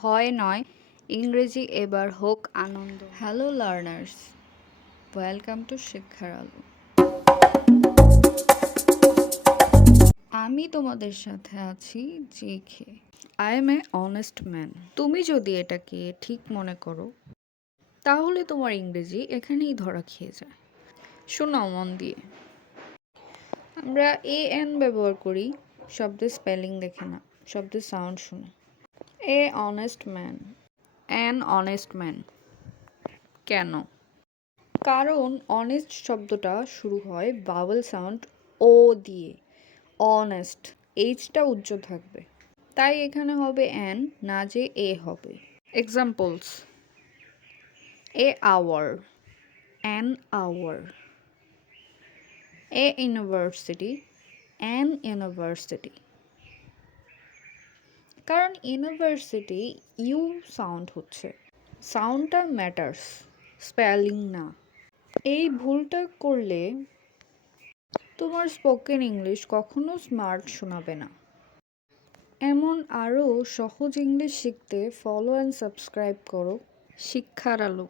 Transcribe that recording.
ভয় নয়, ইংরেজি এবার হোক আনন্দ। হ্যালো লার্নার্স, ওয়েলকাম টু শিক্ষার আলো। আমি তোমাদের সাথে আছি JK. I am a honest man. তুমি যদি এটাকে ঠিক মনে করো তাহলে তোমার ইংরেজি এখানেই ধরা খেয়ে যায়। শোনাও মন দিয়ে। আমরা এন ব্যবহার করি শব্দের স্পেলিং দেখে না, শব্দের সাউন্ড শুনে। এ honest man, an honest man. কেন? কারণ অনেস্ট শব্দটা শুরু হয় ভাওয়েল সাউন্ড ও দিয়ে। অনেস্ট এইচটা উজ্জ্বল থাকবে, তাই এখানে হবে অ্যান, না যে এ হবে। Examples: a hour, an hour. A university, an university. কারণ ইউনিভার্সিটি ইউ সাউন্ড হচ্ছে, সাউন্ডটা ম্যাটার্স, স্পেলিং না। এই ভুলটা করলে তোমার স্পোকেন ইংলিশ কখনো স্মার্ট শোনাবে না। এমন আরও সহজ ইংলিশ শিখতে ফলো অ্যান্ড সাবস্ক্রাইব করো শিক্ষার আলো।